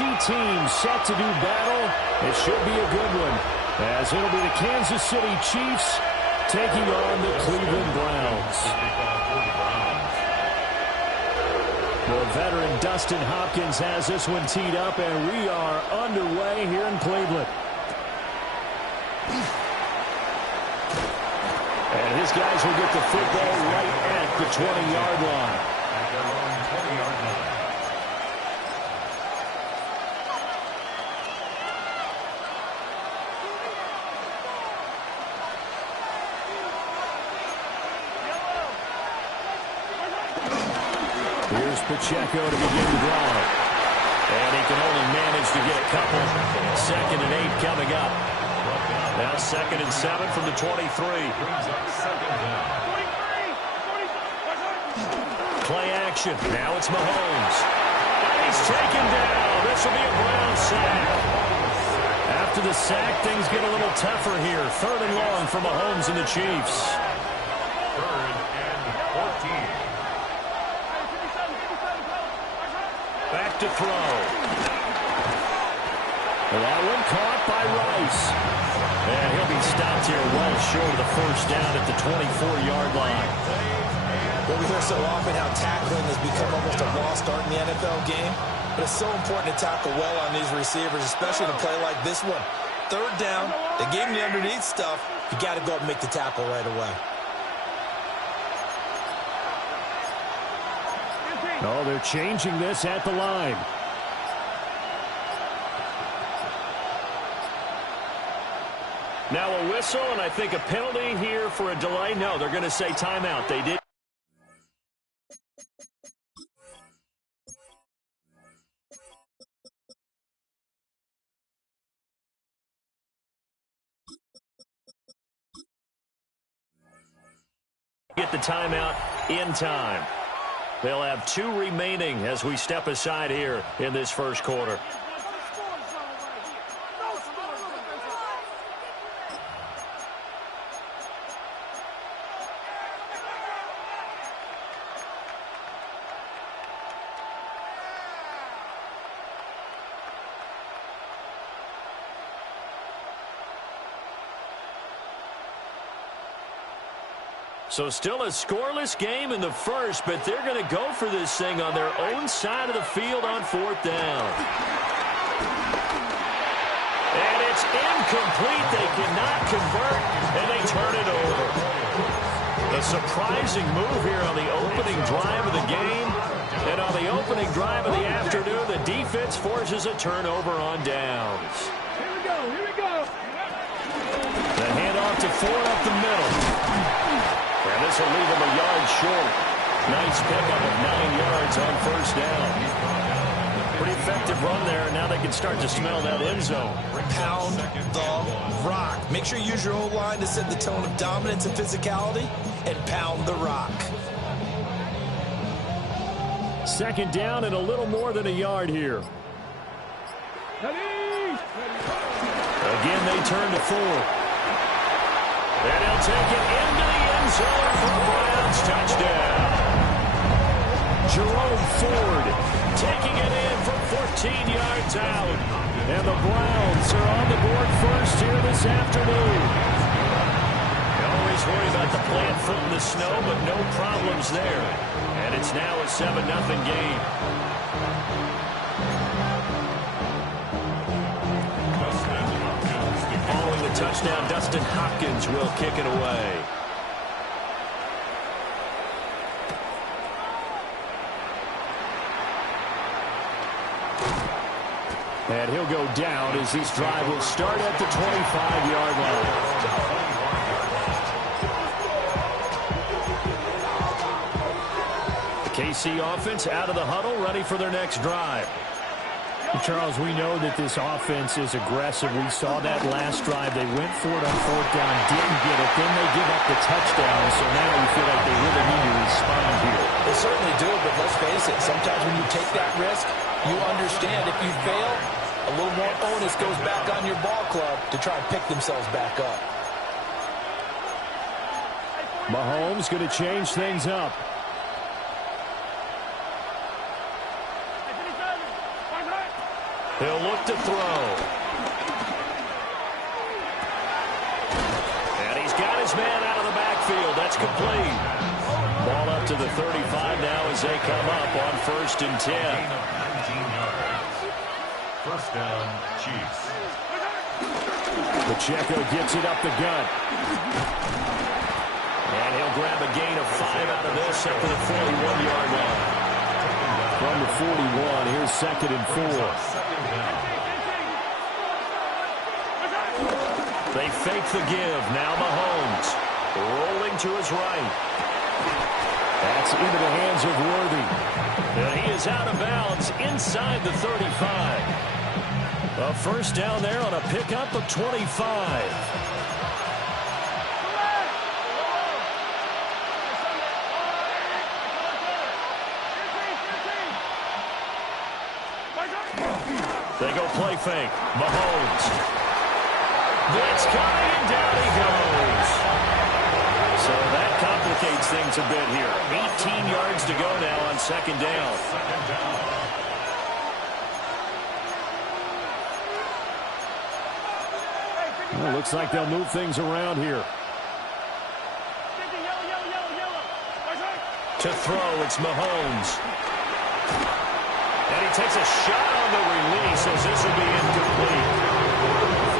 AFC team set to do battle. It should be a good one, as it'll be the Kansas City Chiefs taking on the Cleveland Browns. The veteran Dustin Hopkins has this one teed up, and we are underway here in Cleveland. And his guys will get the football right at the 20-yard line. Here's Pacheco to begin the drive. And he can only manage to get a couple. 2nd and 8 coming up. Now 2nd and 7 from the 23. Play action. Now it's Mahomes. And he's taken down. This will be a Brown sack. After the sack, things get a little tougher here. 3rd and long for Mahomes and the Chiefs. 3rd and 14. Back to throw. That one caught by Rice. And he'll be stopped here well short of the 1st down at the 24-yard line. Well, we hear so often how tackling has become almost a lost art in the NFL game. But it's so important to tackle well on these receivers, especially in a play like this one. 3rd down, they gave him the underneath stuff. You got to go up and make the tackle right away. Oh, they're changing this at the line. Now a whistle, and I think a penalty here for a delay. No, they're going to say timeout. They did. Get the timeout in time. They'll have 2 remaining as we step aside here in this 1st quarter. So still a scoreless game in the 1st, but they're going to go for this thing on their own side of the field on 4th down. And it's incomplete. They cannot convert, and they turn it over. A surprising move here on the opening drive of the game. And on the opening drive of the afternoon, the defense forces a turnover on downs. Here we go, here we go. The handoff to Ford up the middle. And this will leave him a yard short. Nice pickup of 9 yards on 1st down. Pretty effective run there, and now they can start to smell that end zone. Pound the rock. Make sure you use your own line to set the tone of dominance and physicality, and pound the rock. 2nd down and a little more than a yard here. Again, they turn to Ford. And he'll take it into the end zone for a Browns touchdown. Jerome Ford taking it in from 14 yards out. And the Browns are on the board first here this afternoon. You always worry about the plant foot in the snow, but no problems there. And it's now a 7-0 game. Following the touchdown, Dustin Hopkins will kick it away. And he'll go down as this drive will start at the 25-yard line. The KC offense out of the huddle, ready for their next drive. Charles, we know that this offense is aggressive. We saw that last drive. They went for it on 4th down, didn't get it. Then they give up the touchdown. So now we feel like they really need to respond here. They certainly do, but let's face it. Sometimes when you take that risk, you understand if you fail, a little more onus goes back on your ball club to try and pick themselves back up. Mahomes going to change things up. He'll look to throw. And he's got his man out of the backfield. That's complete. Ball up to the 35 now as they come up on 1st and 10. 19 yards. First down, Chiefs. Pacheco gets it up the gut. And he'll grab a gain of 5 out of this up to the 41-yard line. From the 41, here's 2nd and 4. They fake the give. Now Mahomes rolling to his right. That's into the hands of Worthy. And he is out of bounds inside the 35. A first down there on a pickup of 25. They go play fake. Mahomes. Blitz coming, and down he goes. So that complicates things a bit here. 18 yards to go now on 2nd down. Well, looks like they'll move things around here. To throw, it's Mahomes. And he takes a shot on the release as this will be incomplete.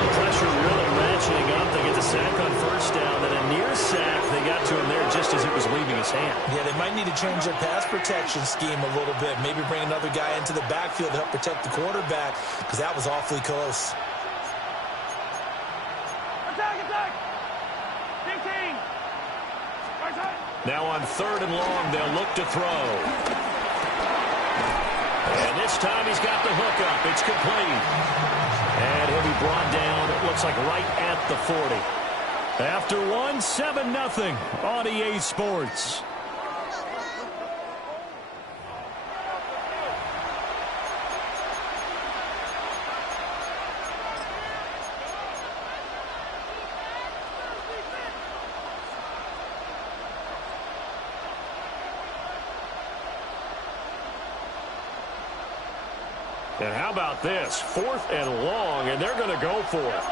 The pressure really ratcheting up. They get the sack on 1st down, and a near sack. They got to him there just as it was leaving his hand. Yeah, they might need to change their pass protection scheme a little bit. Maybe bring another guy into the backfield to help protect the quarterback, because that was awfully close. Now on 3rd and long, they'll look to throw. And this time he's got the hook up. It's complete. And he'll be brought down, it looks like right at the 40. After 7-0 on EA Sports. And how about this? 4th and long, and they're going to go for it.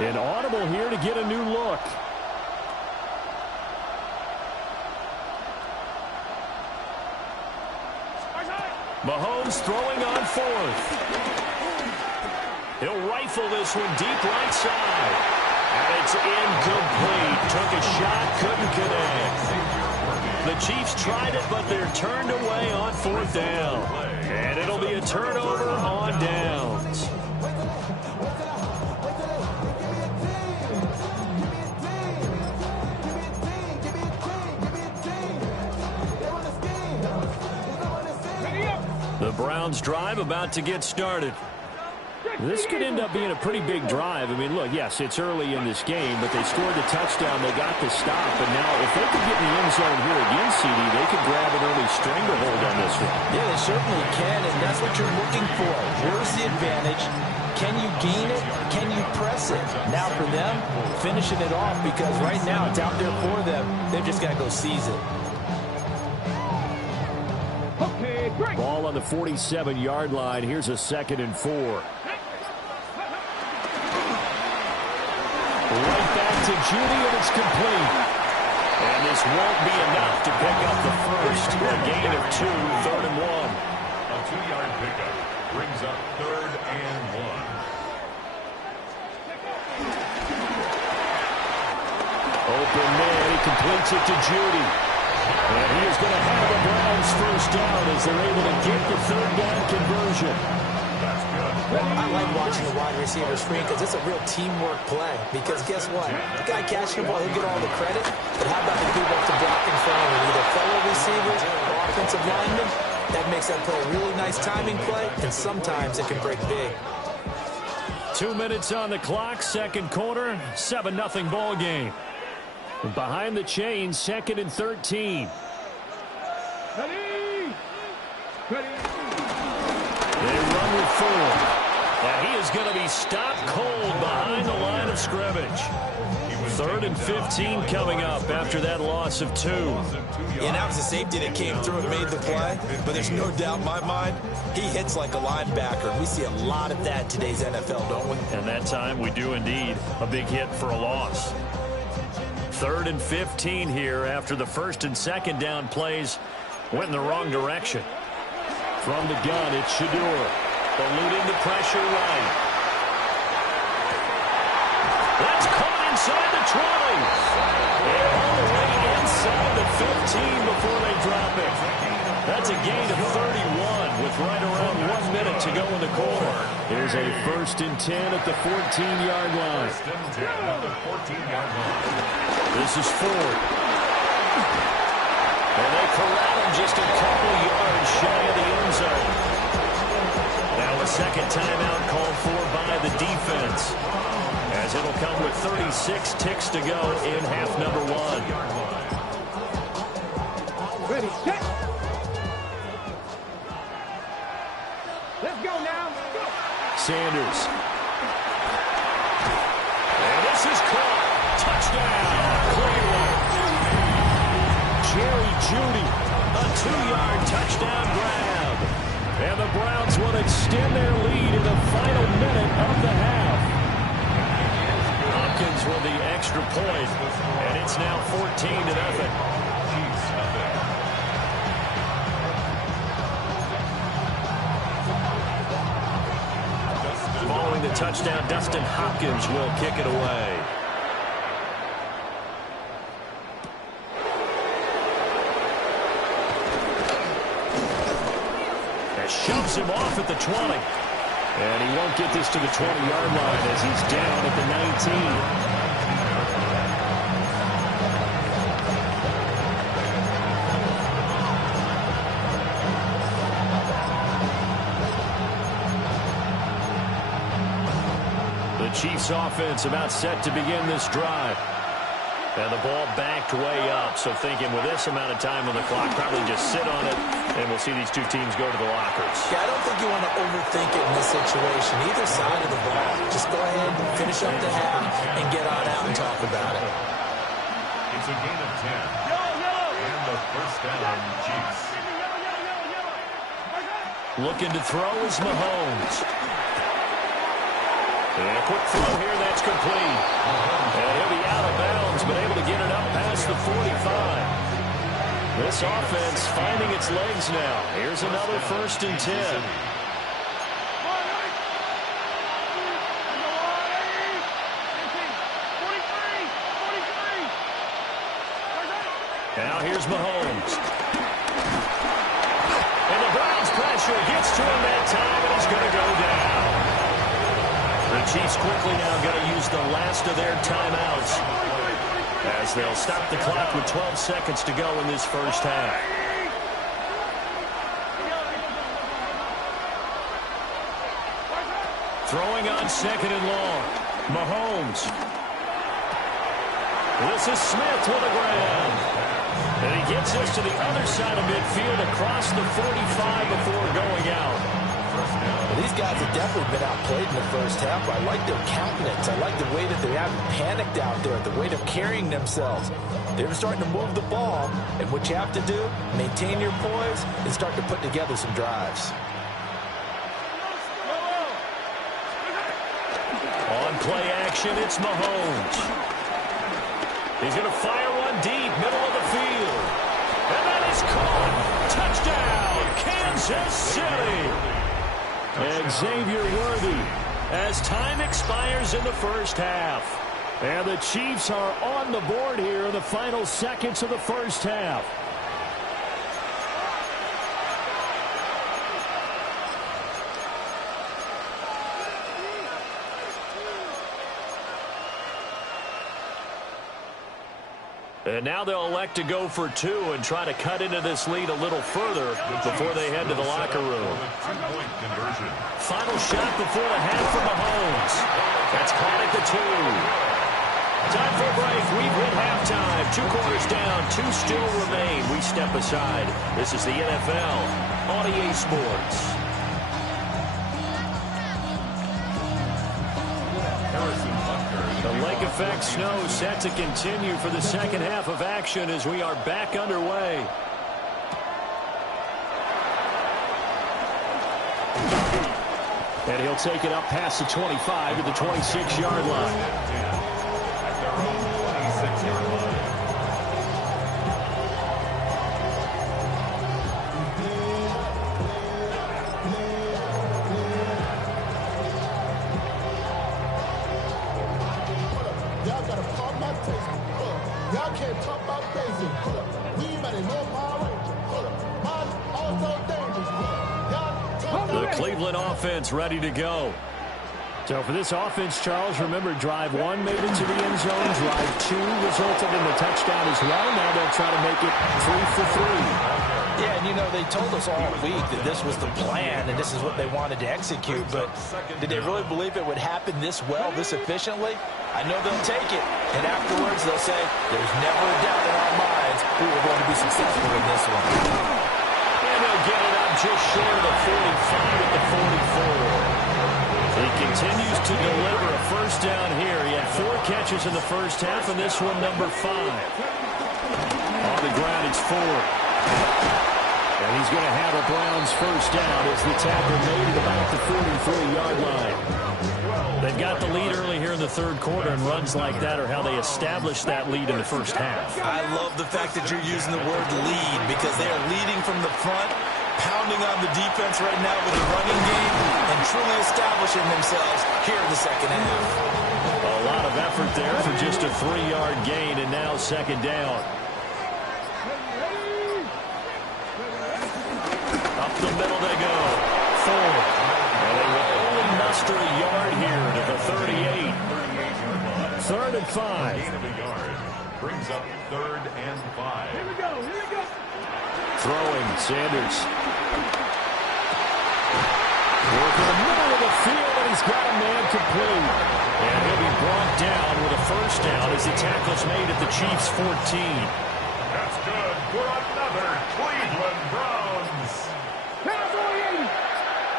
An audible here to get a new look. Mahomes throwing on 4th. He'll rifle this one deep right side. And it's incomplete. Took a shot, couldn't connect. The Chiefs tried it, but they're turned away on 4th down. And it'll be a turnover on downs. The Browns drive about to get started. This could end up being a pretty big drive. I mean, look, yes, it's early in this game, but they scored the touchdown. They got the stop. And now if they could get in the end zone here again, CD, they could grab an early stranglehold on this one. Yeah, they certainly can, and that's what you're looking for. Where's the advantage? Can you gain it? Can you press it? Now for them, finishing it off, because right now it's out there for them. They've just got to go seize it. Ball on the 47-yard line. Here's a 2nd and 4. Right back to Judy, and it's complete. And this won't be enough to pick up the first. A gain of 2, 3rd and 1. A 2-yard pickup brings up 3rd and 1. Open man, he completes it to Judy. And he is going to have the Browns first down as they're able to get the 3rd down conversion. That's good. I like watching the wide receiver screen because it's a real teamwork play. Because guess what? The guy catching the ball, he'll get all the credit. But how about the people up to block in front of him? Either fellow receivers or offensive linemen. That makes that play a really nice timing play, and sometimes it can break big. 2 minutes on the clock, 2nd quarter, 7-0 ball game. Behind the chains, 2nd and 13. They run with 4. And he is going to be stopped cold behind the line of scrimmage. 3rd and 15 coming up after that loss of 2. And that was a safety that came through and made the play. But there's no doubt in my mind, he hits like a linebacker. We see a lot of that in today's NFL, don't we? And that time we do indeed. A big hit for a loss. 3rd and 15 here after the 1st and 2nd down plays went in the wrong direction. From the gun, it's Shedeur. Eluding the pressure right. That's caught inside the 20. And all the way inside the 15 before they drop it. That's a gain of 31 with right around 1 minute to go in the quarter. Here's a 1st and 10 at the 14-yard line. This is Ford. And they corral him just a couple yards shy of the end zone. Now a second timeout called for by the defense, as it'll come with 36 ticks to go in half number 1. Ready, set. Let's go now. Go. Sanders. And this is caught. Touchdown, Cleveland. Jerry Jeudy, a 2-yard touchdown grab. And the Browns will extend their lead in the final minute of the half. Hopkins with the extra point, and it's now 14-0. Following the touchdown, Dustin Hopkins will kick it away. Shoves him off at the 20. And he won't get this to the 20-yard line as he's down at the 19. The Chiefs offense about set to begin this drive. And the ball backed way up, so thinking with this amount of time on the clock, probably just sit on it, and we'll see these two teams go to the lockers. Yeah, I don't think you want to overthink it in this situation. Either side of the ball. Just go ahead, finish up the half, and get on out and talk about it. It's a gain of 10. And the first down, Chiefs. Looking to throw is Mahomes. And a quick throw here, that's complete. And he'll be out of bounds, but able to get it up past the 45. This offense finding its legs now. Here's another 1st and 10. Now here's Mahomes. And the Browns pressure gets to him that time, and he's going to go down. The Chiefs quickly now going to use the last of their timeouts, as they'll stop the clock with 12 seconds to go in this first half. Throwing on 2nd and long. Mahomes. This is Smith with a grab. And he gets us to the other side of midfield across the 45 before going out. Well, these guys have definitely been outplayed in the first half. I like their countenance. I like the way that they haven't panicked out there, the way they're carrying themselves. They're starting to move the ball, and what you have to do, maintain your poise and start to put together some drives. On play action, it's Mahomes. He's going to fire one deep, middle of the field. And that is caught. Touchdown, Kansas City. And Xavier Worthy, as time expires in the first half. And the Chiefs are on the board here in the final seconds of the first half. And now they'll elect to go for 2 and try to cut into this lead a little further before they head to the locker room. Final shot before the half for Mahomes. That's caught at the 2. Time for a break. We've hit halftime. 2 quarters down. 2 still remain. We step aside. This is the NFL on EA Sports. effect snow set to continue for the second half of action as we are back underway. And he'll take it up past the 25 to the 26-yard line. At their own 26-yard line. Y'all gotta pump my taste. Y'all can't talk about basic. We better know Power Ranger. Mine also dangerous. The Cleveland offense ready to go. So for this offense, Charles, remember drive 1 made it to the end zone. Drive 2 resulted in a touchdown as well. Now they'll try to make it 3 for 3. Yeah, and you know, they told us all week that this was the plan and this is what they wanted to execute, but did they really believe it would happen this well, this efficiently? I know they'll take it, and afterwards they'll say, there's never a doubt in our minds we were going to be successful in this one. And they'll get it up just short of the 45 at the 44. He continues to deliver a first down here. He had 4 catches in the first half, and this one number 5. On the ground, it's Ford. And he's going to have a Browns first down as the tackle made it about the 43-yard line. They've got the lead early here in the third quarter, and runs like that are how they establish that lead in the first half. I love the fact that you're using the word lead because they are leading from the front, pounding on the defense right now with the running game, and truly establishing themselves here in the second half. A lot of effort there for just a 3-yard gain, and now second down. Up the middle they go. Ford. And they will only muster a yard here to the 38. 3rd and 5. Gain of a yard. Brings up 3rd and 5. Here we go. Throwing, Sanders. Working the middle of the field, and he's got a man complete. And he'll be brought down with a first down as the tackle's made at the Chiefs' 14. That's good for another Cleveland Browns.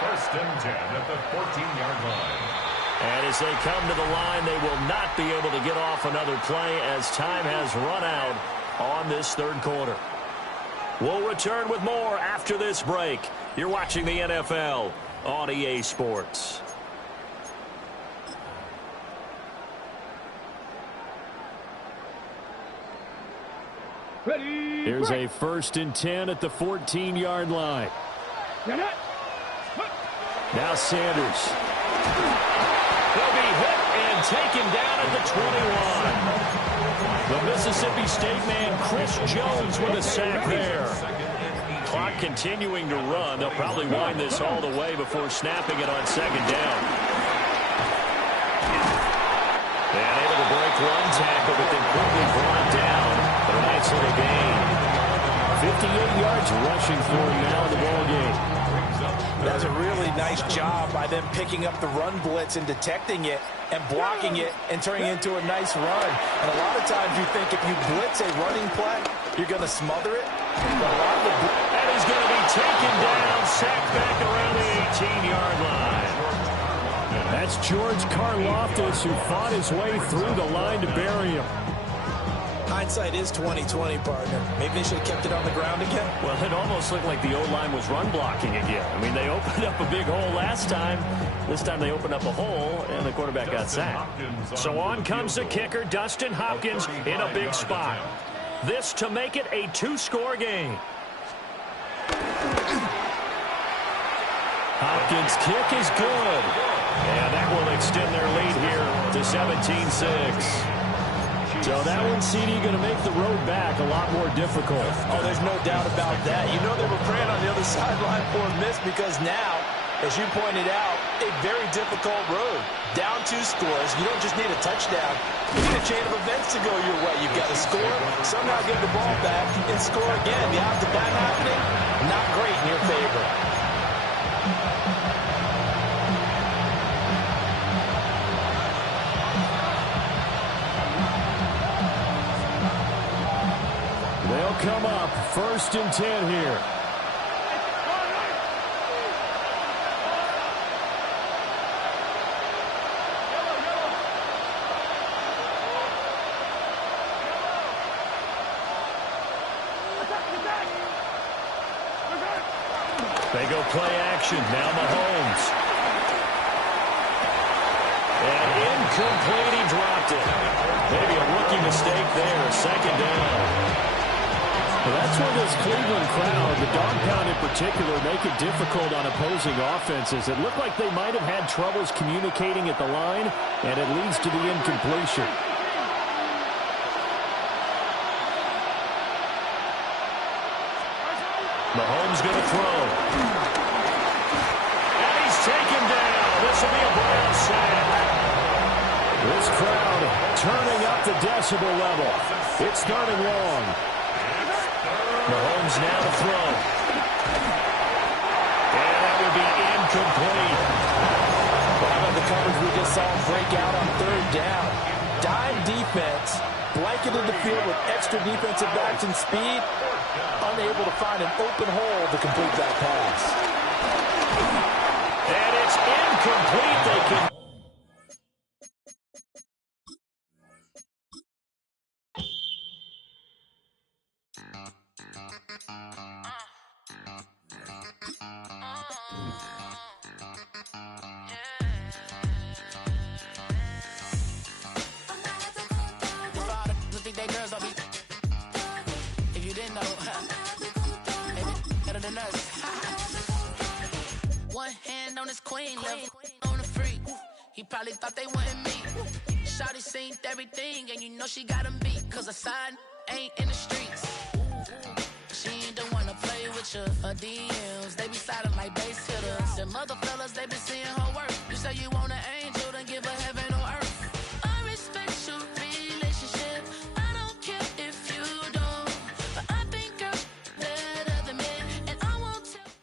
First and 10 at the 14-yard line. And as they come to the line, they will not be able to get off another play as time has run out on this third quarter. We'll return with more after this break. You're watching the NFL on EA Sports. Ready. Here's a 1st and 10 at the 14-yard line. Now Sanders. He'll be hit and taken down at the 21. The Mississippi State man, Chris Jones, with a sack there. Clock continuing to run. They'll probably wind this all the way before snapping it on second down. And able to break one tackle, but then quickly brought down for a nice little gain. 58 yards rushing for him now in the ball game. That's a really nice job by them picking up the run blitz and detecting it and blocking it and turning it into a nice run. And a lot of times you think if you blitz a running play, you're going to smother it. But a lot of the And he's going to be taken down, sacked back around the 18-yard line. That's George Karlaftis, who fought his way through the line to bury him. hindsight is 20/20, partner. Maybe they should have kept it on the ground again. Well, it almost looked like the O-line was run blocking again. I mean, they opened up a big hole last time. This time they opened up a hole, and the quarterback got sacked. So on comes the kicker, Dustin Hopkins, in a big spot. This to make it a 2-score game. Hopkins' kick is good. And that will extend their lead here to 17-6. So that one, CD, going to make the road back a lot more difficult. Oh, there's no doubt about that. You know they were praying on the other sideline for a miss because now, as you pointed out, a very difficult road. Down 2 scores. You don't just need a touchdown. You need a chain of events to go your way. You've got to score, somehow get the ball back, and score again. The odds of that happening, not great in your favor. They'll come up 1st and 10 here. They go play action. Now Mahomes. And incomplete. He dropped it. Maybe a rookie mistake there. Second down. Well, that's where this Cleveland crowd, the dog pound in particular, make it difficult on opposing offenses. It looked like they might have had troubles communicating at the line, and it leads to the incompletion. Mahomes going to throw. And he's taken down. This will be a Brown sack. This crowd turning up the decibel level. It's third and long. Mahomes now to throw. And that would be incomplete. How about the coverage we just saw him break out on third down? Dime defense, blanketed the field with extra defensive backs and speed, unable to find an open hole to complete that pass. And it's incomplete. They can... He probably thought they wanted me. Shawty seen everything, and you know she got him beat. Cause a side ain't in the streets. She ain't the one to play with you. Her DMs, they be sliding like base hitters. And mother fellas, they be seeing her work. You say you want an angel, then give her heaven on earth. I respect your relationship. I don't care if you don't. But I think girls better than men. And I won't tell if...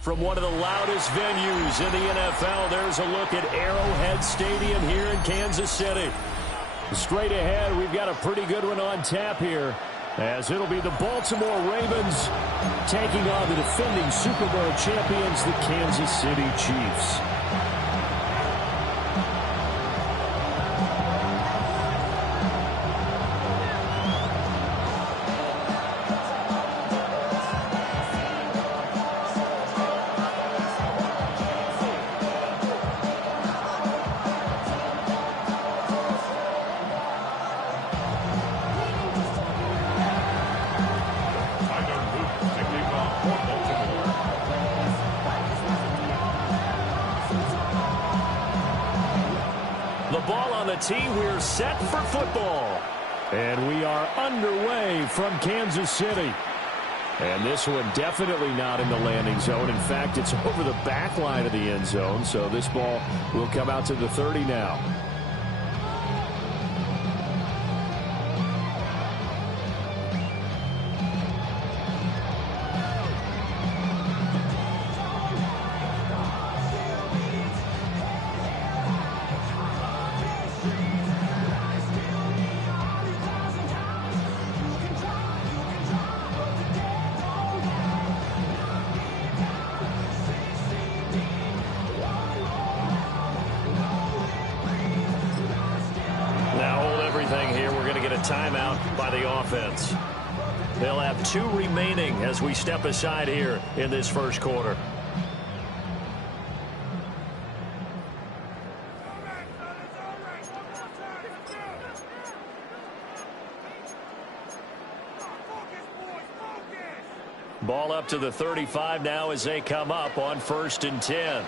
From one of the loudest venues in the NFL, there's a look at Arrowhead Stadium here in Kansas City. Straight ahead, we've got a pretty good one on tap here, as it'll be the Baltimore Ravens taking on the defending Super Bowl champions, the Kansas City Chiefs. Tee, we're set for football. And we are underway from Kansas City. And this one definitely not in the landing zone. In fact, it's over the back line of the end zone. So this ball will come out to the 30 now. Timeout by the offense. They'll have 2 remaining as we step aside here in this first quarter. Ball up to the 35 now as they come up on 1st and 10.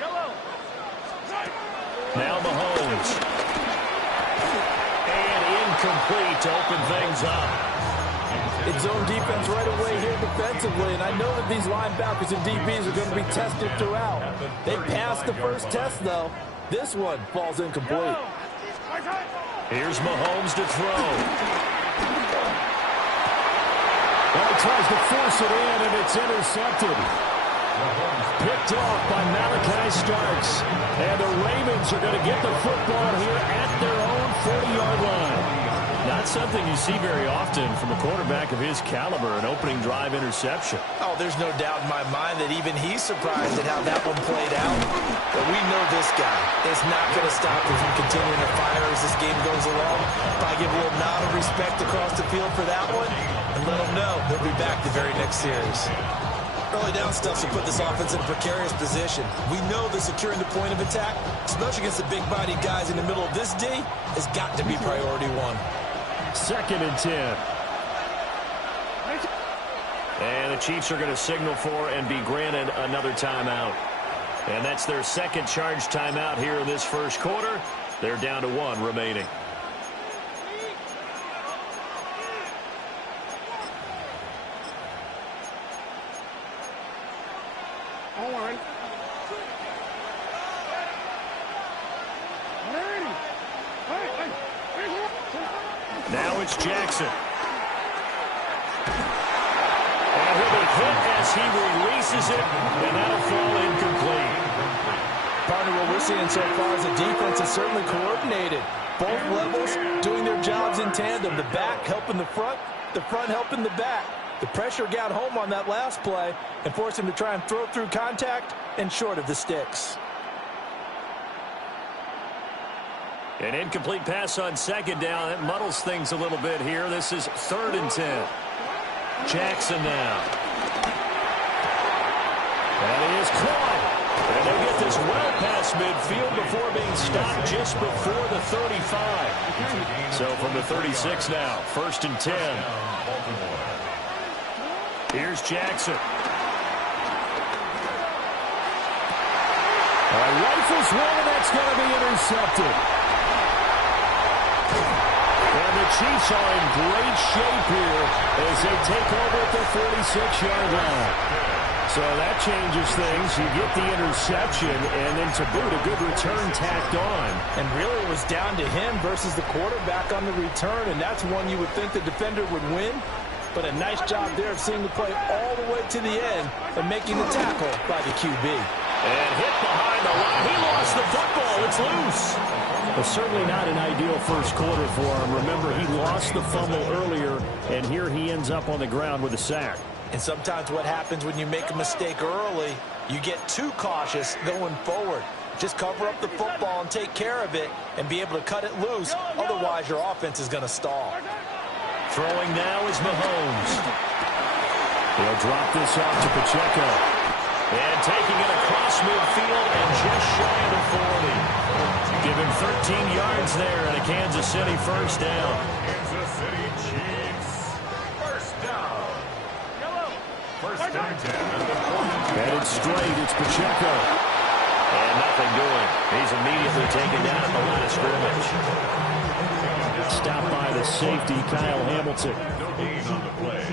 Now Mahomes. Complete to open things up. It's zone defense right away here defensively, and I know that these linebackers and DBs are going to be tested throughout. They passed the first test, though. This one falls incomplete. Here's Mahomes to throw. Well, he tries to force it in, and it's intercepted. Picked off by Malachi Starks. And the Ravens are going to get the football here at their own 40-yard line. Not something you see very often from a quarterback of his caliber, an opening drive interception. Oh, there's no doubt in my mind that even he's surprised at how that one played out. But we know this guy is not going to stop him from continuing to fire as this game goes along. Probably give a little nod of respect across the field for that one, and let him know he'll be back the very next series. Early down stuff should put this offense in a precarious position. We know that securing the point of attack, especially against the big-bodied guys in the middle of this D, has got to be priority one. 2nd and 10. And the Chiefs are going to signal for and be granted another timeout. And that's their second charge timeout here in this first quarter. They're down to 1 remaining. Now it's Jackson. And he'll be hit as he releases it, and that'll fall incomplete. Partner, what we're seeing so far is the defense is certainly coordinated. Both levels doing their jobs in tandem. The back helping the front helping the back. The pressure got home on that last play and forced him to try and throw through contact and short of the sticks. An incomplete pass on 2nd down. That muddles things a little bit here. This is 3rd and 10. Jackson now. And he is caught. And they get this well past midfield before being stopped just before the 35. So from the 36 now, 1st and 10. Here's Jackson. Rifles one, and that's going to be intercepted. And the Chiefs are in great shape here as they take over at the 46-yard line. So that changes things. You get the interception, and then to boot, a good return tacked on. And really it was down to him versus the quarterback on the return, and that's one you would think the defender would win. But a nice job there of seeing the play all the way to the end and making the tackle by the QB. And hit behind the line. He lost the football. It's loose. Well, certainly not an ideal first quarter for him. Remember, he lost the fumble earlier, and here he ends up on the ground with a sack. And sometimes what happens when you make a mistake early, you get too cautious going forward. Just cover up the football and take care of it and be able to cut it loose. Otherwise, your offense is going to stall. Throwing now is Mahomes. He'll drop this off to Pacheco. And taking it across midfield and just shy of the 40. Give him 13 yards there and a Kansas City first down. Kansas City Chiefs. First down. First and 10 at the 42. And it's straight. It's Pacheco. And nothing doing. He's immediately taken down at the line of scrimmage. Stopped by the safety, Kyle Hamilton.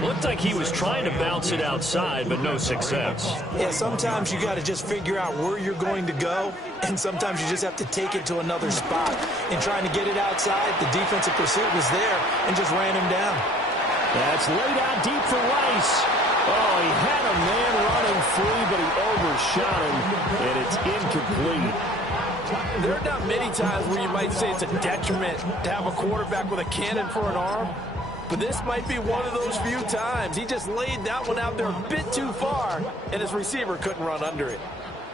Looked like he was trying to bounce it outside, but no success. Yeah, sometimes you got to just figure out where you're going to go, and sometimes you just have to take it to another spot. In trying to get it outside, the defensive pursuit was there and just ran him down. That's laid out deep for Rice. Oh, he had a man running free, but he overshot him, and it's incomplete. There are not many times where you might say it's a detriment to have a quarterback with a cannon for an arm, but this might be one of those few times. He just laid that one out there a bit too far, and his receiver couldn't run under it.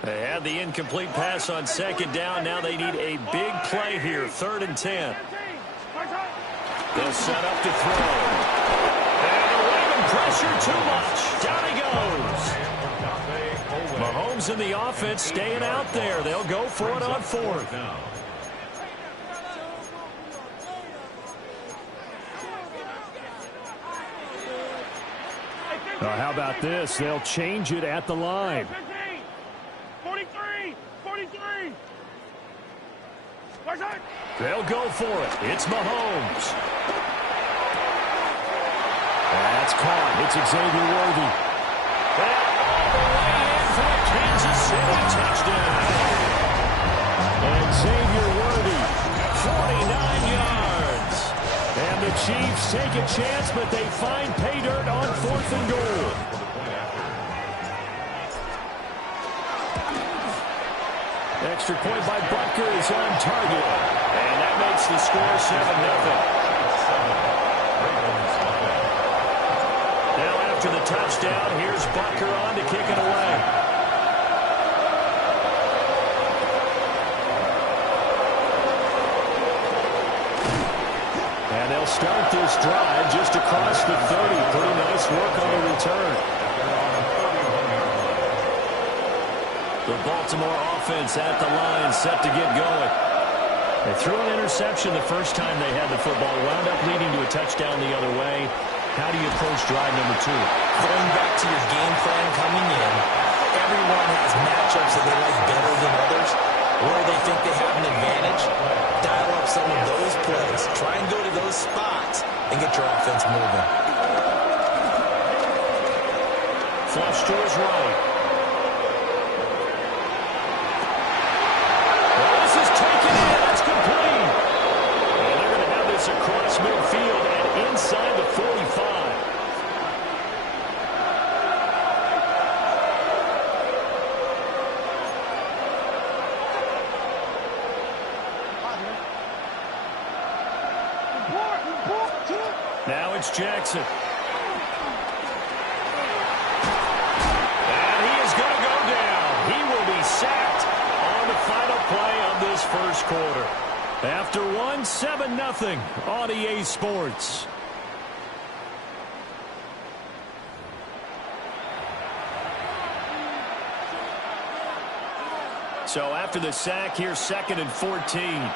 They had the incomplete pass on 2nd down. Now they need a big play here, 3rd and 10. They'll set up to throw. And the Raven pressure too much. Down he goes. Mahomes and the offense staying out there. They'll go for it on 4th. How about this? They'll change it at the line. 43! 43! They'll go for it. It's Mahomes. That's caught. It's Xavier Worthy. And all the way in for a Kansas City touchdown. And Xavier Worthy, 49 yards. and the Chiefs take a chance, but they find pay dirt on 4th and goal. Extra point by Butker is on target. And that makes the score 7-0. Now after the touchdown, here's Butker on to kick it away. And they'll start this drive just across the 30. Pretty nice work on the return. The Baltimore offense at the line, set to get going. They threw an interception the first time they had the football, wound up leading to a touchdown the other way. How do you approach drive number 2? Going back to your game plan coming in, everyone has matchups that they like better than others, where they think they have an advantage. Dial up some of those plays. Try and go to those spots and get your offense moving. Flush to his right. Well, this is taken in. That's complete. And they're going to have this across midfield and inside the 45. Now it's Jackson. And he is going to go down. He will be sacked on the final play of this first quarter. After 7-0 on EA Sports. So after the sack, here's 2nd and 14.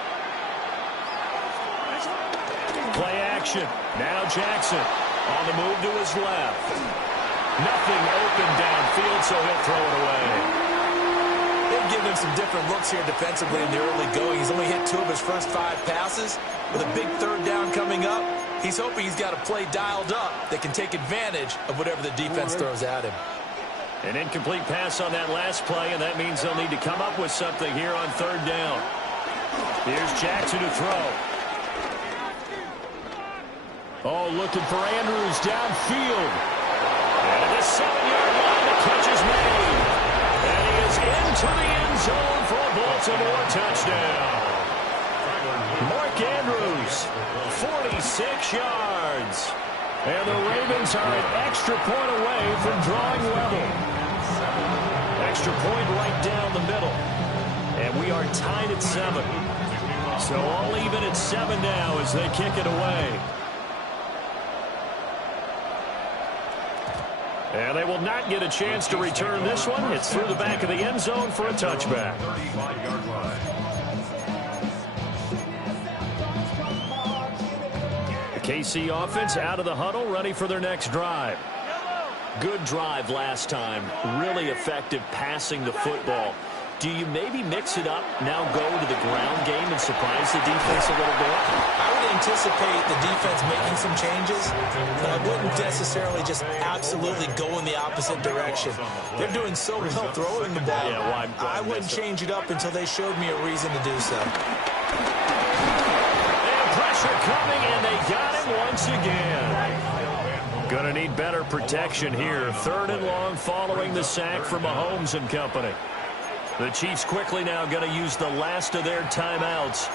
Play action. Now Jackson on the move to his left. Nothing open downfield, so he'll throw it away. They've given him some different looks here defensively in the early going. He's only hit 2 of his first 5 passes. With a big 3rd down coming up, he's hoping he's got a play dialed up that can take advantage of whatever the defense throws at him. An incomplete pass on that last play, and that means they'll need to come up with something here on 3rd down. Here's Jackson to throw. Oh, looking for Andrews downfield. And at the 7-yard line, the catch is made. And he is into the end zone for a Baltimore touchdown. Mark Andrews, 46 yards. And the Ravens are an extra point away from drawing level. Extra point right down the middle. And we are tied at 7. So all even at 7 now as they kick it away. And they will not get a chance to return this one. It's through the back of the end zone for a touchback. The KC offense out of the huddle, ready for their next drive. Good drive last time. Really effective passing the football. Do you maybe mix it up, now go to the ground game and surprise the defense a little bit? I would anticipate the defense making some changes, but I wouldn't necessarily just absolutely go in the opposite direction. They're doing so well throwing the ball. Yeah, why I wouldn't change it up until they showed me a reason to do so. And pressure coming, and they got him once again. Going to need better protection here. 3rd and long following the sack from Mahomes and company. The Chiefs quickly now going to use the last of their timeouts.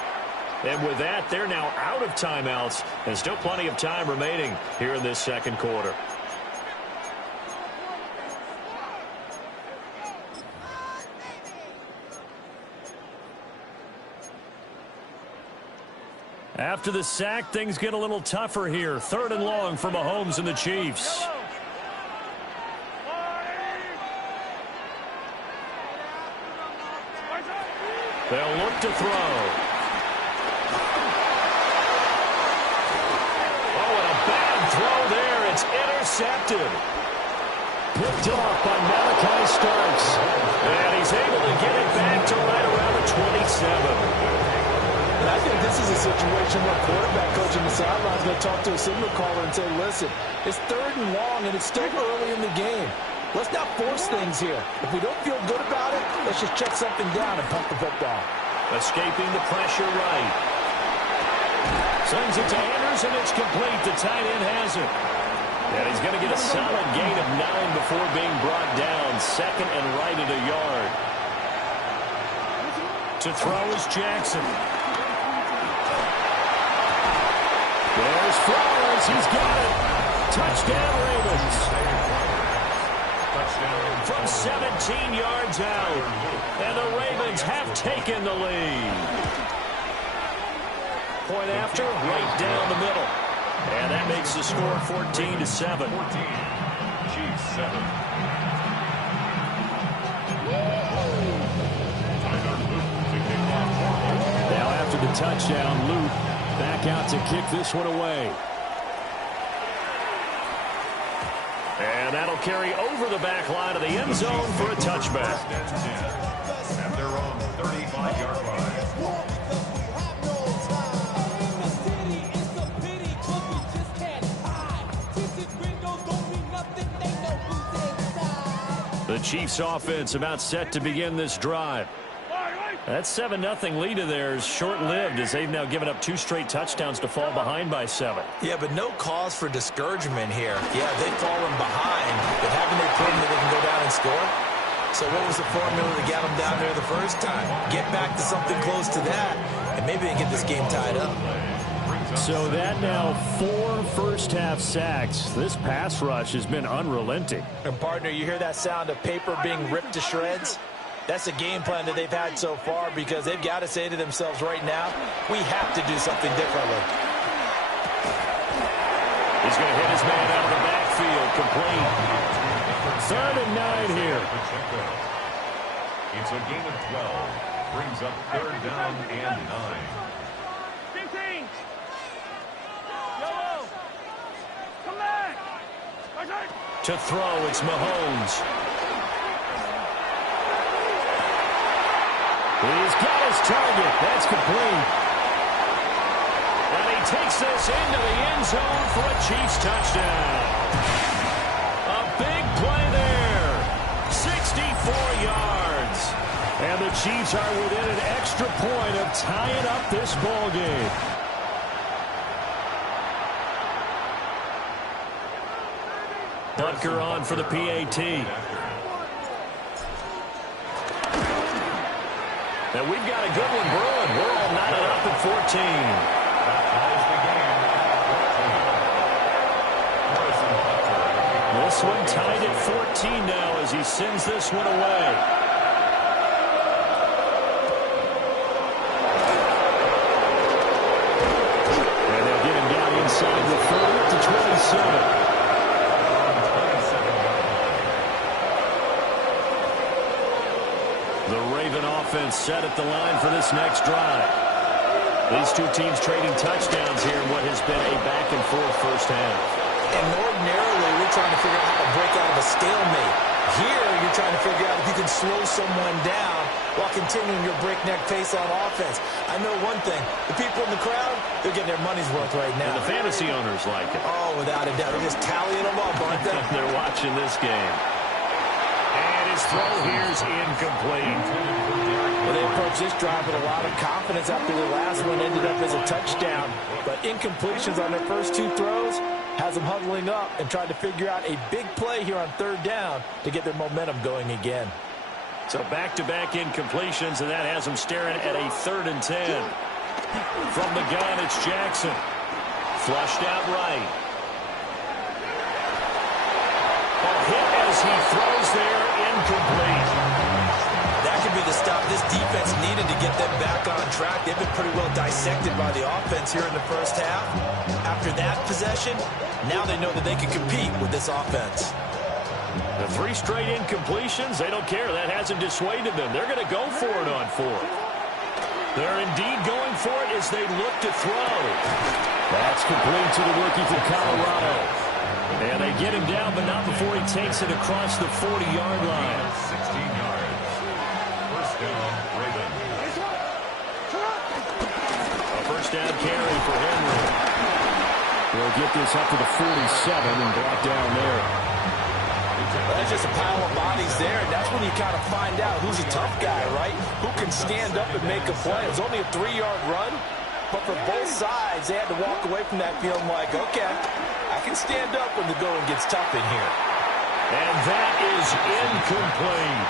And with that, they're now out of timeouts. And still plenty of time remaining here in this second quarter. After the sack, things get a little tougher here. 3rd and long for Mahomes and the Chiefs. They'll look to throw. Oh, and a bad throw there. It's intercepted. Picked off by Malachi Starks. And he's able to get it back to right around the 27. And I think this is a situation where quarterback coach on the sideline is going to talk to a signal caller and say, listen, it's 3rd and long, and it's still early in the game. Let's not force things here. If we don't feel good about it, let's just check something down and pump the football. Escaping the pressure right. Sends it to Anders, and it's complete. The tight end has it. And he's going to get a solid gain of 9 before being brought down. 2nd and right at a yard. To throw is Jackson. There's Flowers. He's got it. Touchdown, Ravens. From 17 yards out. And the Ravens have taken the lead. Point after, right down the middle. And that makes the score 14-7. 14, Chiefs 7. the touchdown. Luke back out to kick this one away. And that'll carry over the back line of the end zone for a touchback. At their own 35-yard line. The Chiefs offense about set to begin this drive. That 7-0 lead of theirs short-lived as they've now given up 2 straight touchdowns to fall behind by 7. Yeah, but no cause for discouragement here. Yeah, they've fallen behind, but haven't they proven that they can go down and score? So what was the formula to get them down there the first time? Get back to something close to that, and maybe they get this game tied up. So that now 4 first-half sacks. This pass rush has been unrelenting. And, partner, you hear that sound of paper being ripped to shreds? That's the game plan that they've had so far because they've got to say to themselves right now, we have to do something differently. He's going to hit his man out of the backfield, complete. 3rd and 9 here. It's a gain of 12. Brings up 3rd down and 9. To throw, it's Mahomes. He's got his target. That's complete. And he takes this into the end zone for a Chiefs touchdown. A big play there. 64 yards. And the Chiefs are within an extra point of tying up this ball game. Butker on for the PAT. And we've got a good one brewing. We're all knotted up at 14. This one tied at 14 now as he sends this one away. And they'll get him down inside the 30 to 27. The Raven offense set at the line for this next drive. These two teams trading touchdowns here in what has been a back-and-forth first half. And ordinarily, we're trying to figure out how to break out of a stalemate. Here, you're trying to figure out if you can slow someone down while continuing your breakneck pace on offense. I know one thing. The people in the crowd, they're getting their money's worth right now. And the fantasy owners like it. Oh, without a doubt. They're just tallying them up, aren't they? They're watching this game. And his throw here's incomplete. Well, they approached this drive with a lot of confidence after the last one ended up as a touchdown. But incompletions on their first 2 throws has them huddling up and trying to figure out a big play here on 3rd down to get their momentum going again. So back-to-back incompletions, and that has them staring at a 3rd and 10. From the gun, it's Jackson. Flushed out right. A hit as he throws there, incomplete. That could be the stop this defense needed to get them back on track. They've been pretty well dissected by the offense here in the first half. After that possession, now they know that they can compete with this offense. The 3 straight incompletions, they don't care. That hasn't dissuaded them. They're going to go for it on 4th. They're indeed going for it as they look to throw. That's complete to the rookie from Colorado. And they get him down, but not before he takes it across the 40-yard line. 16 yards. First down, Raven. A first down carry for Henry. They'll get this up to the 47 and brought down there. That's just a pile of bodies there, and that's when you kind of find out who's a tough guy, right? Who can stand up and make a play. It was only a 3-yard run, but for both sides, they had to walk away from that feeling like, okay, I can stand up when the going gets tough in here. And that is incomplete.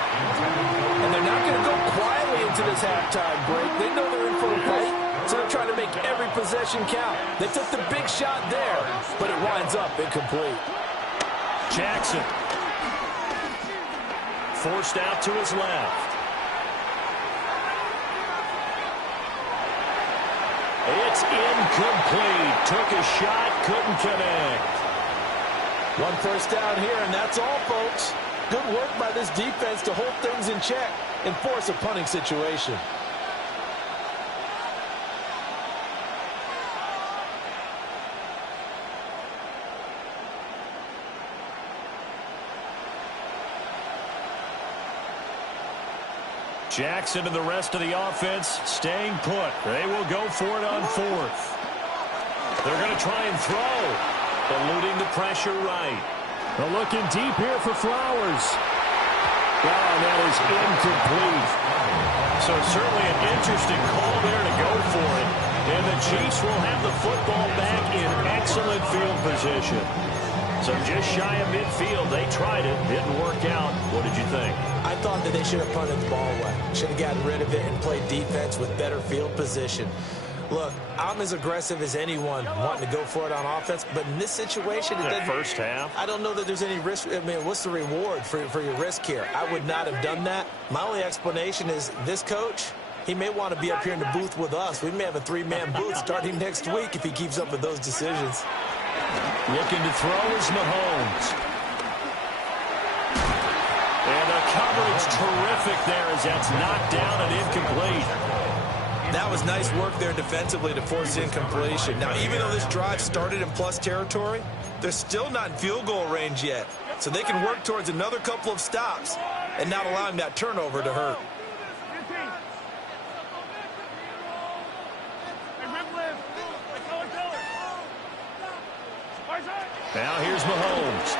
And they're not going to go quietly into this halftime break. They know they're in for a fight, so they're trying to make every possession count. They took the big shot there, but it winds up incomplete. Jackson. Forced out to his left. It's incomplete. Took a shot, couldn't connect. 1 first down here, and that's all, folks. Good work by this defense to hold things in check and force a punting situation. Jackson and the rest of the offense staying put. They will go for it on fourth. They're going to try and throw. Eluding the pressure right. They're looking deep here for Flowers. Oh, that is incomplete. So certainly an interesting call there to go for it. And the Chiefs will have the football back in excellent field position. So just shy of midfield. They tried it. Didn't work out. What did you think? I thought that they should have punted the ball away. Should have gotten rid of it and played defense with better field position. Look, I'm as aggressive as anyone wanting to go for it on offense, but in this situation, it doesn't. First half. I don't know that there's any risk. I mean, what's the reward for your risk here? I would not have done that. My only explanation is this coach, he may want to be up here in the booth with us. We may have a three-man booth starting next week if he keeps up with those decisions. Looking to throw is Mahomes. And the coverage terrific there as that's knocked down and incomplete. That was nice work there defensively to force incompletion. Now, even though this drive started in plus territory, they're still not in field goal range yet. So they can work towards another couple of stops and not allowing that turnover to hurt. Now here's Mahomes.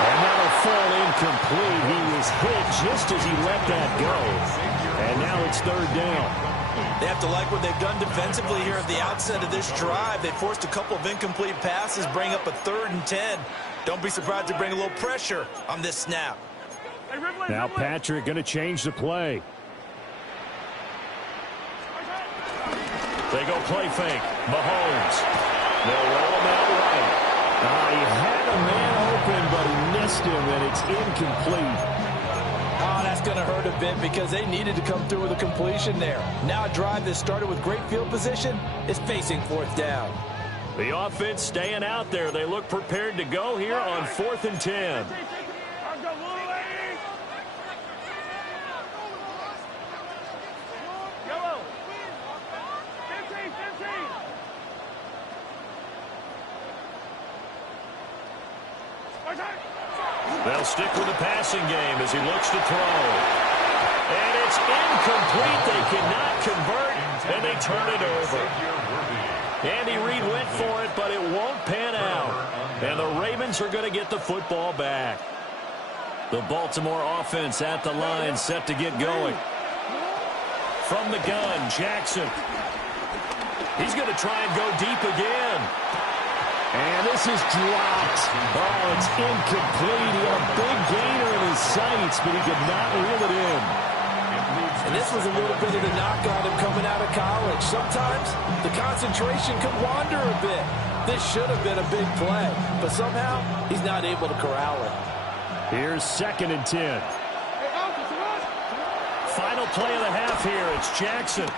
And that'll fall incomplete. He was hit just as he let that go. And now it's third down. They have to like what they've done defensively here at the outset of this drive. They forced a couple of incomplete passes, bring up a 3rd and 10. Don't be surprised to bring a little pressure on this snap. Now Patrick going to change the play. They go play fake. Mahomes. They'll roll him out right. He had a man open, but he missed him, and it's incomplete. Oh, that's going to hurt a bit because they needed to come through with a completion there. Now a drive that started with great field position is facing 4th down. The offense staying out there. They look prepared to go here on 4th and 10. They'll stick with the passing game as he looks to throw. And it's incomplete. They cannot convert, and they turn it over. Andy Reid went for it, but it won't pan out. And the Ravens are going to get the football back. The Baltimore offense at the line, set to get going. From the gun, Jackson. He's going to try and go deep again. And this is dropped. Oh, it's incomplete. He had a big gainer in his sights, but he could not reel it in. And this was a little bit of the knock on him coming out of college. Sometimes the concentration can wander a bit. This should have been a big play, but somehow he's not able to corral it. Here's 2nd and 10. Final play of the half here. It's Jackson.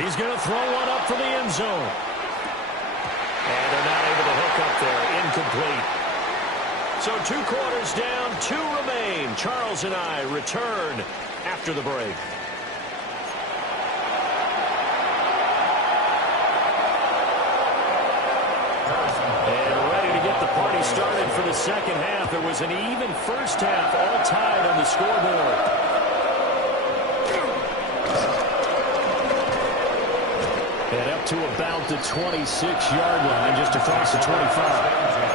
He's going to throw one up for the end zone. And they're not able to hook up there. Incomplete. So 2 quarters down, 2 remain. Charles and I return after the break. And ready to get the party started for the second half. It was an even first half, all tied on the scoreboard. And up to about the 26-yard line, just across the 25.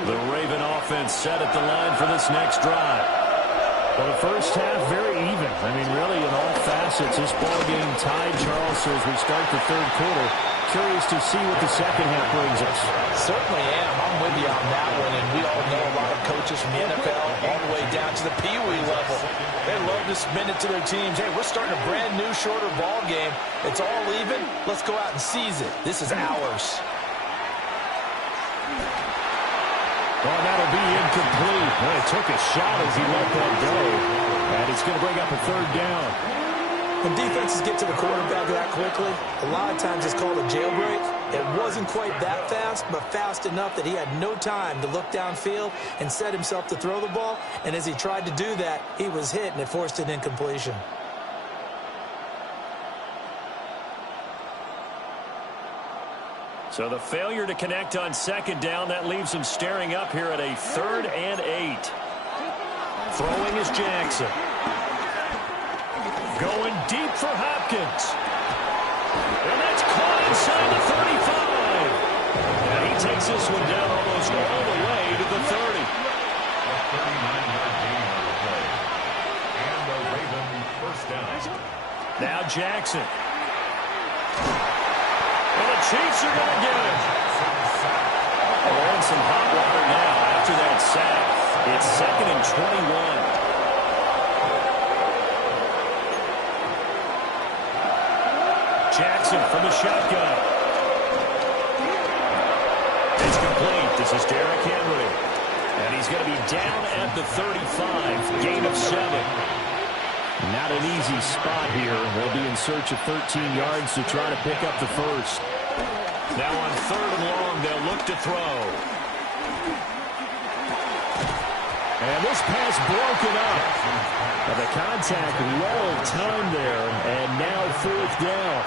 The Raven offense set at the line for this next drive. Well, the first half, very even. I mean, really, in all facets, this ball game tied, Charles. So as we start the 3rd quarter, curious to see what the second half brings us. Certainly am. I'm with you on that one. And we all know a lot of coaches from the NFL all the way down to the Pee-wee level. They love to spin it to their teams. Hey, we're starting a brand new, shorter ball game. It's all even. Let's go out and seize it. This is ours. Oh, that'll be incomplete. Well, he took a shot as he let that go. And it's going to bring up a 3rd down. When defenses get to the quarterback that quickly, a lot of times it's called a jailbreak. It wasn't quite that fast, but fast enough that he had no time to look downfield and set himself to throw the ball. And as he tried to do that, he was hit, and it forced an incompletion. So the failure to connect on second down, that leaves him staring up here at a 3rd and 8. Throwing is Jackson. Going deep for Hopkins. And that's caught inside the 35. And he takes this one down almost all the way to the 30. A 39-yard gain on the play. And the Ravens first down. Now Jackson. And the Chiefs are going to get it. They're in some hot water now after that sack. It's 2nd and 21. Jackson from the shotgun. It's complete. This is Derrick Henry. And he's going to be down at the 35. Gain of 7. Not an easy spot here. They'll be in search of 13 yards to try to pick up the first. Now on 3rd and long, they'll look to throw. And this pass broken up. Now the contact well timed there, and now 4th down.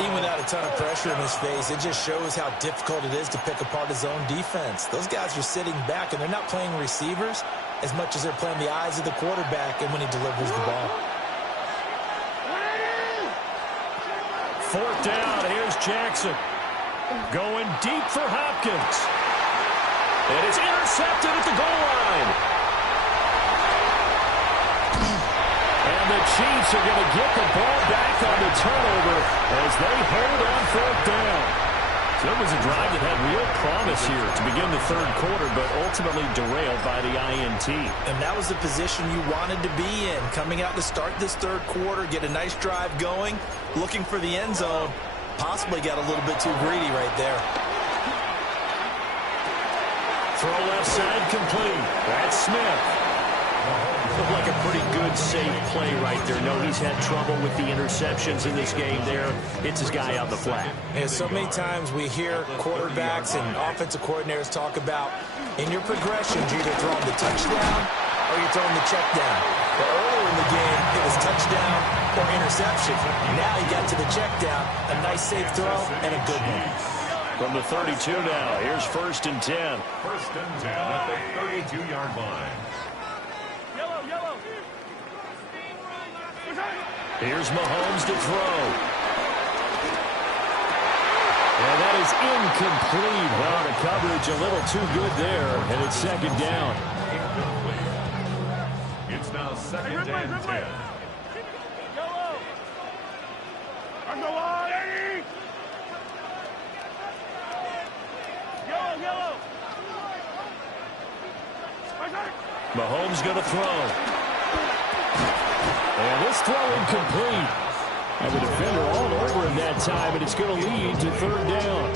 Even without a ton of pressure in his face, it just shows how difficult it is to pick apart his own defense. Those guys are sitting back, and they're not playing receivers as much as they're playing the eyes of the quarterback and when he delivers the ball. 4th down, here's Jackson. Going deep for Hopkins. And it's intercepted at the goal line. And the Chiefs are going to get the ball back on the turnover as they hold on 4th down. So it was a drive that had real promise here to begin the 3rd quarter, but ultimately derailed by the INT. And that was the position you wanted to be in. Coming out to start this 3rd quarter, get a nice drive going, looking for the end zone. Possibly got a little bit too greedy right there. Throw left side complete. That's Smith. Looked like a pretty good, safe play right there. No, he's had trouble with the interceptions in this game there. Hits his guy out the flat. Yeah, so many times we hear quarterbacks and offensive coordinators talk about in your progressions, you're either throwing the touchdown or you're throwing the check down. But earlier in the game, it was touchdown or interception. Now he got to the check down, a nice safe throw, and a good one. From the 32 now, here's 1st and 10. 1st and 10 at the 32-yard line. Here's Mahomes to throw. And that is incomplete. Well, the coverage a little too good there, and it's 2nd down. Incomplete. It's now 2nd and 10. Mahomes going to throw. And this throw incomplete. And the defender all over him that time, and it's going to lead to 3rd down.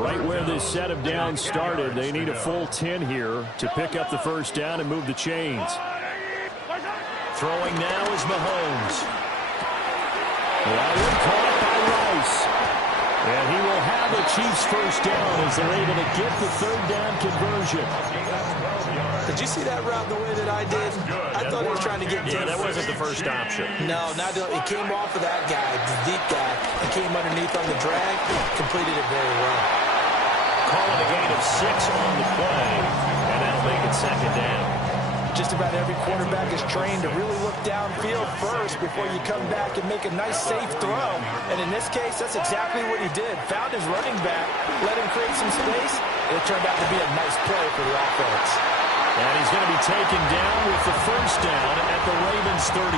Right where this set of downs started, they need a full 10 here to pick up the 1st down and move the chains. Throwing now is Mahomes. That one caught by Rice. And he will have the Chiefs' 1st down as they're able to get the 3rd down conversion. Did you see that route the way that I did? I thought he was trying to get deep. Yeah, that wasn't the first option. No, it came off of that guy, the deep guy. It came underneath on the drag, completed it very well. Calling a gain of 6 on the play, and that'll make it 2nd down. Just about every quarterback is trained to really look downfield first before you come back and make a nice, safe throw. And in this case, that's exactly what he did. Found his running back, let him create some space, and it turned out to be a nice play for the offense. And he's going to be taken down with the 1st down at the Ravens' 33.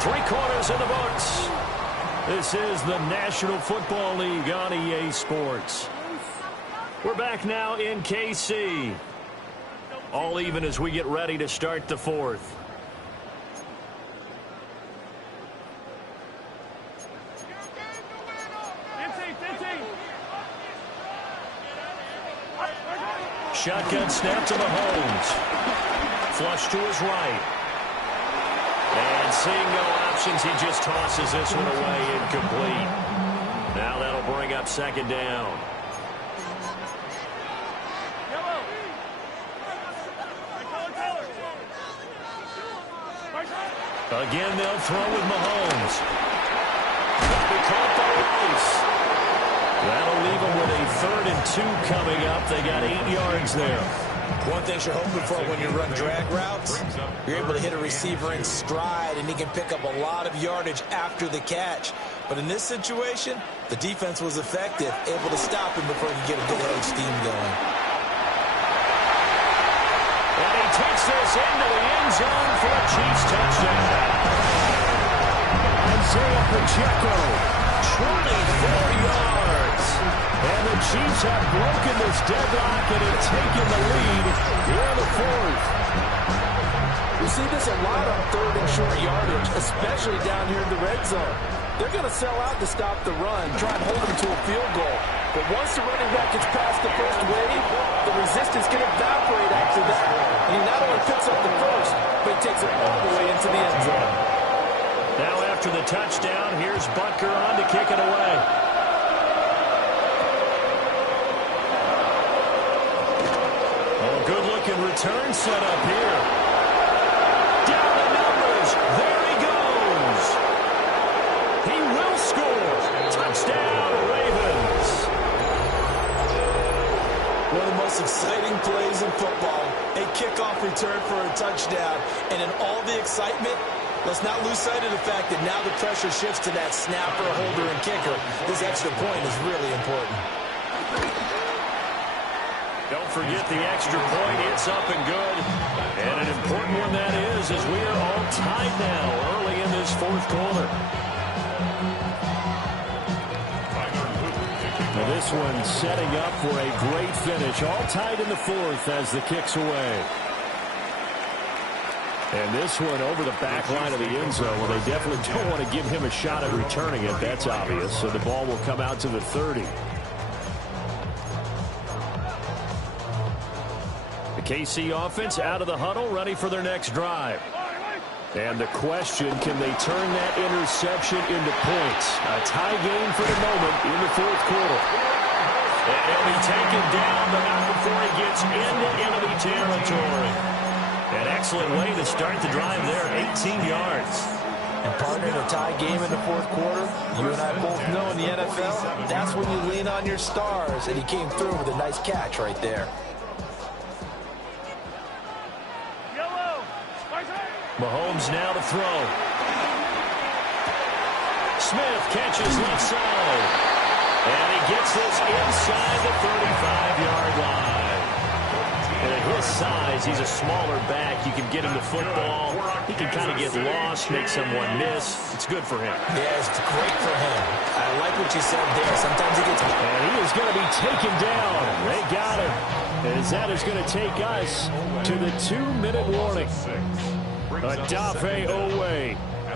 3 quarters in the books. This is the National Football League on EA Sports. We're back now in KC. All even as we get ready to start the 4th. Shotgun snap to Mahomes. Flush to his right. And seeing no options, he just tosses this one away incomplete. Now that'll bring up 2nd down. Again, they'll throw with Mahomes. That'll be caught by Rice. That'll leave them with a 3rd and 2 coming up. They got 8 yards there. One thing you're hoping for when you run drag routes, you're able to hit a receiver in stride, and he can pick up a lot of yardage after the catch. But in this situation, the defense was effective, able to stop him before he could get a good head of steam going. And he takes this into the end zone for a Chiefs touchdown. Isaiah Pacheco, 24 yards. And the Chiefs have broken this deadlock and have taken the lead here in the 4th. We see this a lot on 3rd and short yardage, especially down here in the red zone. They're going to sell out to stop the run, try and hold them to a field goal. But once the running back gets past the first wave, the resistance can evaporate after that. And he not only picks up the first, but he takes it all the way into the end zone. Now after the touchdown, here's Butker on to kick it away. Oh, good-looking return set up here. Down the numbers. There he goes. He will score. Touchdown, Ravens. One of the most exciting plays in football, a kickoff return for a touchdown. And in all the excitement, let's not lose sight of the fact that now the pressure shifts to that snapper, holder, and kicker. This extra point is really important. Don't forget the extra point. It's up and good. And an important one that is, as we are all tied now early in this 4th quarter. Now this one setting up for a great finish. All tied in the 4th as the kick's away. And this one over the back line of the end zone. Well, they definitely don't want to give him a shot at returning it. That's obvious. So the ball will come out to the 30. The KC offense out of the huddle, ready for their next drive. And the question, can they turn that interception into points? A tie game for the moment in the 4th quarter. And he'll be taken down, but not before he gets into enemy territory. An excellent way to start the drive there, 18 yards. And partner, in a tie game in the 4th quarter, you and I both know in the NFL, that's when you lean on your stars, and he came through with a nice catch right there. Mahomes now to throw. Smith catches left side. And he gets this inside the 35-yard line. And at his size, he's a smaller back. You can get him the football. He can kind of get lost, make someone miss. It's good for him. Yeah, it's great for him. I like what you said there. Sometimes he gets... And he is going to be taken down. They got him. As that is going to take us to the 2-minute warning. Adafe Owe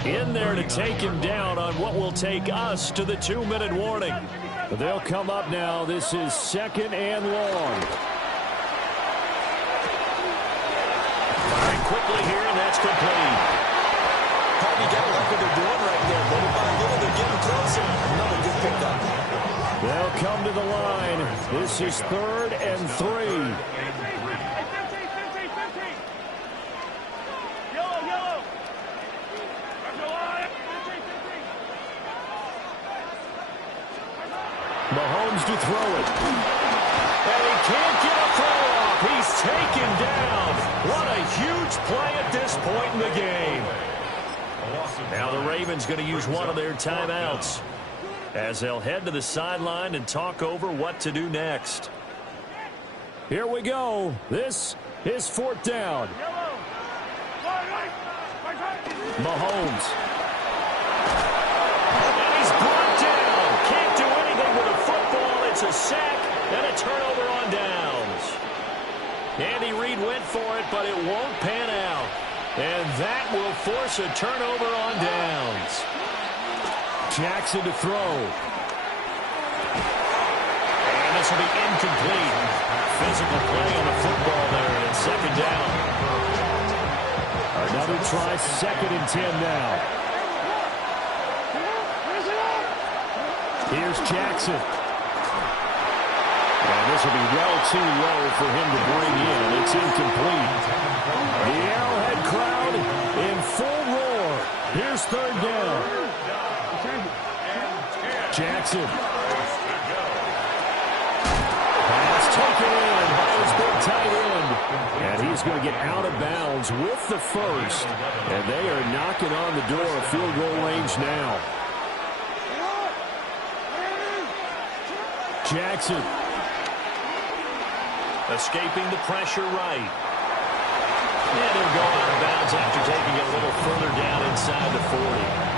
in there to take him down on what will take us to the 2-minute warning. They'll come up now. This is 2nd and long. Firing quickly here, and that's complete. You got to like what they're doing right there. Little by little, they're getting closer. Another good pickup. They'll come to the line. This is 3rd and 3. Mahomes to throw it. And he can't get a throw off. He's taken down. What a huge play at this point in the game. Now the Ravens going to use one of their timeouts as they'll head to the sideline and talk over what to do next. Here we go. This is 4th down. Mahomes. And he's brought down. Can't do anything with a football. It's a sack and a turnover on downs. Andy Reid went for it, but it won't pan out. And that will force a turnover on downs. Jackson to throw. And this will be incomplete. Physical play on the football there, and 2nd down. Another try, 2nd and 10 now. Here's Jackson. And this will be well too low for him to bring in. It's incomplete. The Arrowhead crowd in full roar Here's third down. Jackson. Pass taken in by his big tight end. And he's going to get out of bounds with the first. And they are knocking on the door of field goal range now. Jackson. Escaping the pressure right. And he'll go out of bounds after taking a little further down inside the 40.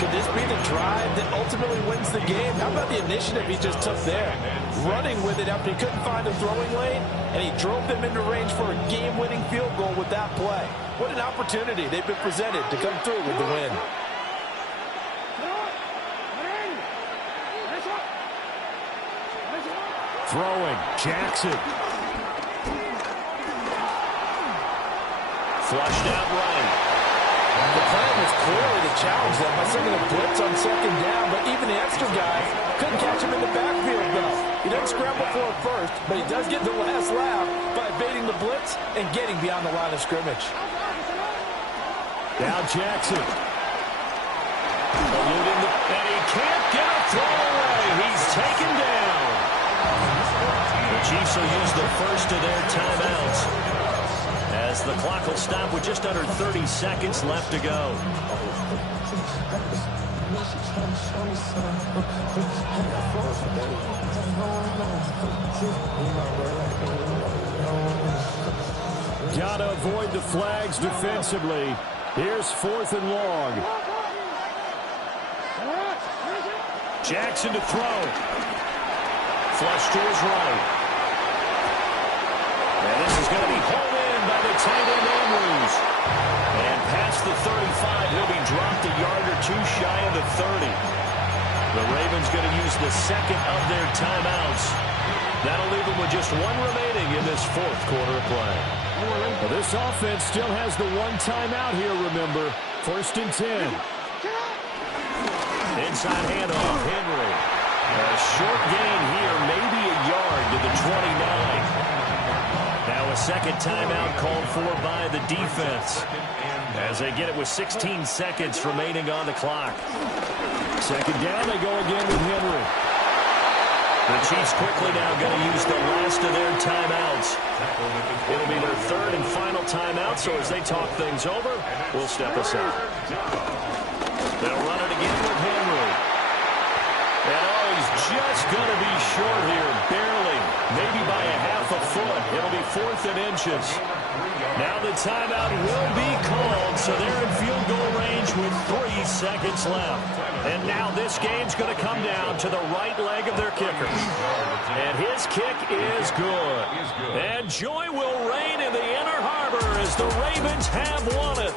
Could this be the drive that ultimately wins the game? How about the initiative he just took there? Running with it after he couldn't find a throwing lane, and he drove them into range for a game-winning field goal with that play. What an opportunity they've been presented to come through with the win. Throwing. Jackson. Flushed out right. The plan was clearly to challenge them by sending a blitz on second down, but even the extra guys couldn't catch him in the backfield, though. He doesn't scramble for it first, but he does get the last laugh by evading the blitz and getting beyond the line of scrimmage. Now Jackson. Eluding the... And he can't get a throw away. He's taken down. The Chiefs will use the first of their timeouts, as the clock will stop with just under 30 seconds left to go. Gotta avoid the flags defensively. Here's 4th and long. Jackson to throw. Flush to his right. And this is going to be hauled in by the tight end Andrews. And past the 35, he'll be dropped a yard or two shy of the 30. The Ravens going to use the second of their timeouts. That'll leave them with just one remaining in this fourth quarter of play. Well, this offense still has the one timeout here, remember. 1st and 10. Inside handoff, Henry. A short gain here, maybe a yard to the 29. Now a second timeout called for by the defense, as they get it with 16 seconds remaining on the clock. Second down, they go again with Henry. The Chiefs quickly now going to use the last of their timeouts. It'll be their third and final timeout, so as they talk things over, we'll step aside. They'll run it again with Henry. And he's just going to be short here, barely, maybe by a half a foot. It'll be 4th and inches. Now the timeout will be called, so they're in field goal range with 3 seconds left. And now this game's going to come down to the right leg of their kicker. And his kick is good. And joy will reign in the Inner Harbor as the Ravens have won it.